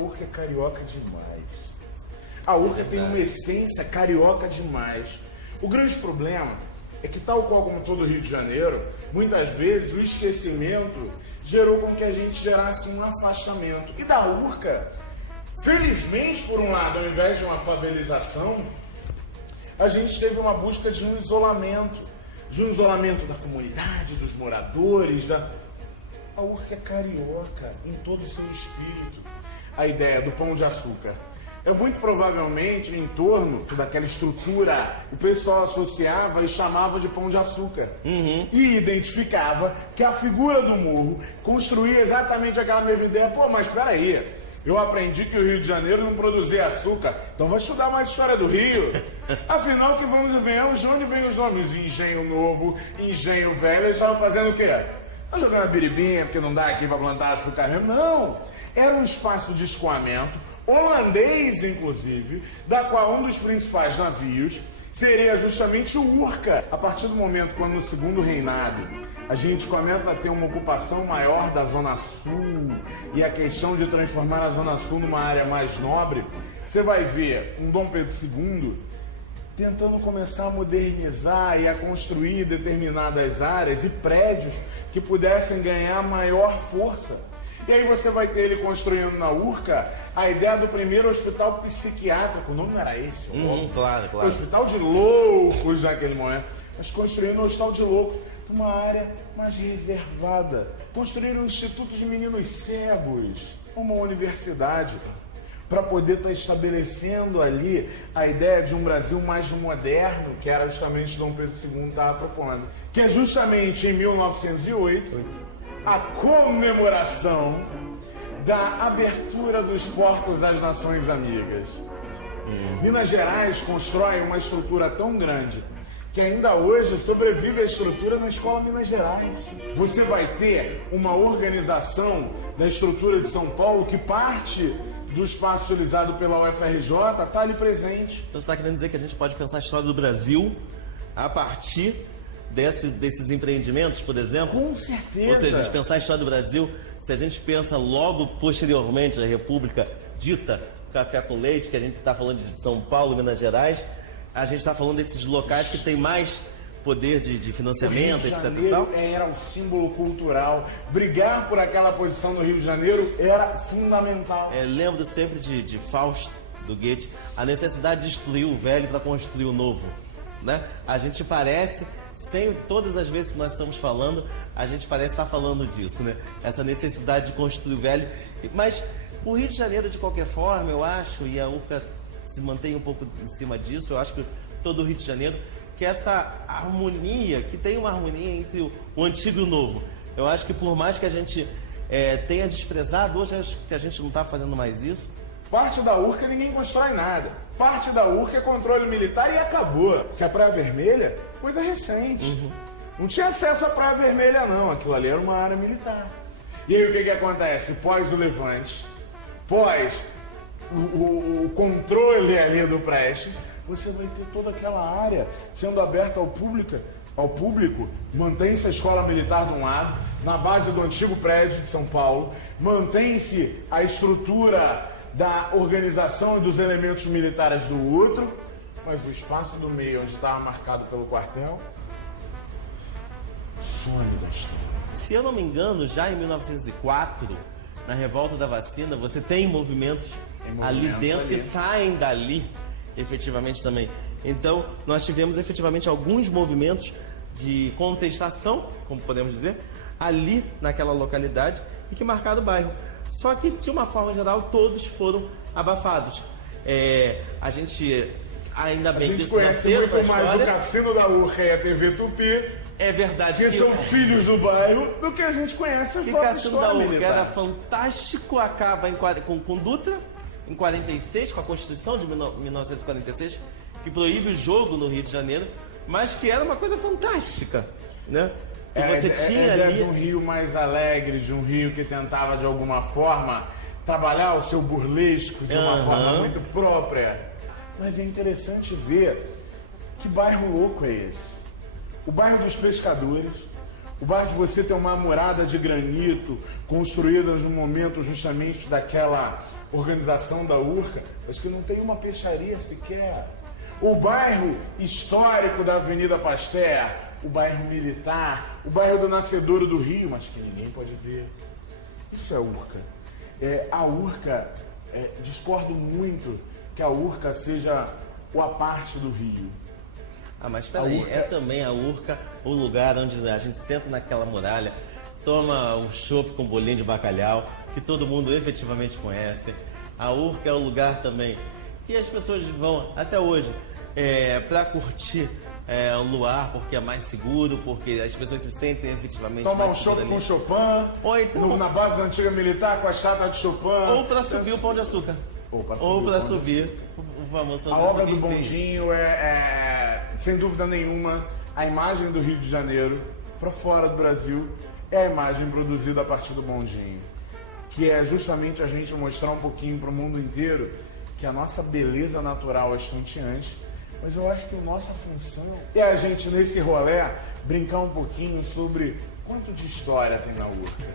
Urca é carioca demais. A Urca tem uma essência carioca demais. O grande problema é que, tal qual como todo o Rio de Janeiro, muitas vezes o esquecimento gerou com que a gente gerasse um afastamento. E da Urca, felizmente, por um lado, ao invés de uma favelização, a gente teve uma busca de um isolamento da comunidade, dos moradores. A Urca é carioca em todo o seu espírito. A ideia do Pão de Açúcar é muito provavelmente em torno daquela estrutura o pessoal associava e chamava de Pão de Açúcar. E identificava que a figura do morro construía exatamente aquela mesma ideia. Pô, mas peraí, eu aprendi que o Rio de Janeiro não produzia açúcar, então vai estudar mais história do Rio. Afinal, que vamos e venhamos, de onde vem os nomes? Engenho Novo, Engenho Velho, eles estavam fazendo o quê? Tá jogando a biribinha porque não dá aqui para plantar açúcar mesmo? Não! Era um espaço de escoamento, holandês inclusive, da qual um dos principais navios seria justamente o Urca. A partir do momento quando no segundo reinado a gente começa a ter uma ocupação maior da Zona Sul e a questão de transformar a Zona Sul numa área mais nobre, você vai ver um Dom Pedro II tentando começar a modernizar e a construir determinadas áreas e prédios que pudessem ganhar maior força. E aí você vai ter ele construindo na Urca a ideia do primeiro hospital psiquiátrico. O nome não era esse? Claro. Hospital de loucos naquele momento. Mas construindo um hospital de loucos, numa área mais reservada. Construíram um instituto de meninos cegos, uma universidade, para poder estar estabelecendo ali a ideia de um Brasil mais moderno, que era justamente Dom Pedro II estava propondo. Que é justamente em 1908, a comemoração da abertura dos portos às Nações Amigas. Minas Gerais constrói uma estrutura tão grande que ainda hoje sobrevive a estrutura na Escola Minas Gerais. Você vai ter uma organização da estrutura de São Paulo que parte do espaço utilizado pela UFRJ está ali presente. Então você está querendo dizer que a gente pode pensar a história do Brasil a partir desses empreendimentos, por exemplo? Com certeza. Ou seja, a gente pensar a história do Brasil, se a gente pensa logo posteriormente à República dita café com leite, que a gente está falando de São Paulo, Minas Gerais, a gente está falando desses locais que tem mais poder de financiamento, etc. O Rio de Janeiro era um símbolo cultural. Brigar por aquela posição no Rio de Janeiro era fundamental. Lembro sempre de Fausto, do Goethe, a necessidade de destruir o velho para construir o novo. Né? A gente parece... todas as vezes que nós estamos falando, a gente parece estar falando disso, né? Essa necessidade de construir o velho. Mas o Rio de Janeiro, de qualquer forma, eu acho, e a Urca se mantém um pouco em cima disso, eu acho que todo o Rio de Janeiro, que essa harmonia, que tem uma harmonia entre o antigo e o novo. Eu acho que por mais que a gente tenha desprezado, hoje acho que a gente não está fazendo mais isso. Parte da Urca ninguém constrói nada. Parte da Urca é controle militar e acabou. Porque a Praia Vermelha, coisa recente. Não tinha acesso à Praia Vermelha não, aquilo ali era uma área militar. E aí o que acontece? Pós o Levante, pós o controle ali do Prestes, você vai ter toda aquela área sendo aberta ao público, mantém-se a escola militar de um lado, na base do antigo prédio de São Paulo, mantém-se a estrutura da organização e dos elementos militares do outro, mas o espaço do meio, onde estava marcado pelo quartel, some da história. Se eu não me engano, já em 1904, na Revolta da Vacina, você tem movimentos ali dentro que saem dali, efetivamente também. Então, nós tivemos efetivamente alguns movimentos de contestação, como podemos dizer, ali naquela localidade e que marcaram o bairro. Só que, de uma forma geral, todos foram abafados. A gente, ainda bem, a gente conhece muito mais o Cassino da Urca e a TV Tupi. É verdade. Que são filhos do bairro, do que a gente conhece a própria Cassino da Urca militar. era fantástico, acaba com Dutra, em 46, com a Constituição de 1946, que proíbe o jogo no Rio de Janeiro, mas que era uma coisa fantástica, né? Você tinha ali de um Rio mais alegre, de um Rio que tentava de alguma forma trabalhar o seu burlesco de uma forma muito própria. Mas é interessante ver que bairro louco é esse. O bairro dos pescadores, O bairro de você tem uma murada de granito construída no momento justamente daquela organização da Urca, mas que não tem uma peixaria sequer. O bairro histórico da Avenida Pasteur, o bairro militar, o bairro do Nascedouro do Rio, mas que ninguém pode ver. Isso é Urca. A Urca, discordo muito que a Urca seja a parte do Rio. Ah, mas peraí, é também a Urca o lugar onde a gente senta naquela muralha, toma um chopp com bolinho de bacalhau, que todo mundo efetivamente conhece. A Urca é o lugar também que as pessoas vão, até hoje, para curtir o luar, porque é mais seguro, porque as pessoas se sentem efetivamente tomar mais um chopp com ali. Chopin, Ou então, na base da antiga militar com a estátua de Chopin. Ou para subir o Pão de Açúcar. Ou para subir o famoso A Pão de obra Açúcar do Bondinho sem dúvida nenhuma, a imagem do Rio de Janeiro para fora do Brasil é a imagem produzida a partir do Bondinho, que é justamente a gente mostrar um pouquinho para o mundo inteiro que a nossa beleza natural é estonteante, mas eu acho que a nossa função é a gente, nesse rolê, brincar um pouquinho sobre quanto de história tem na Urca.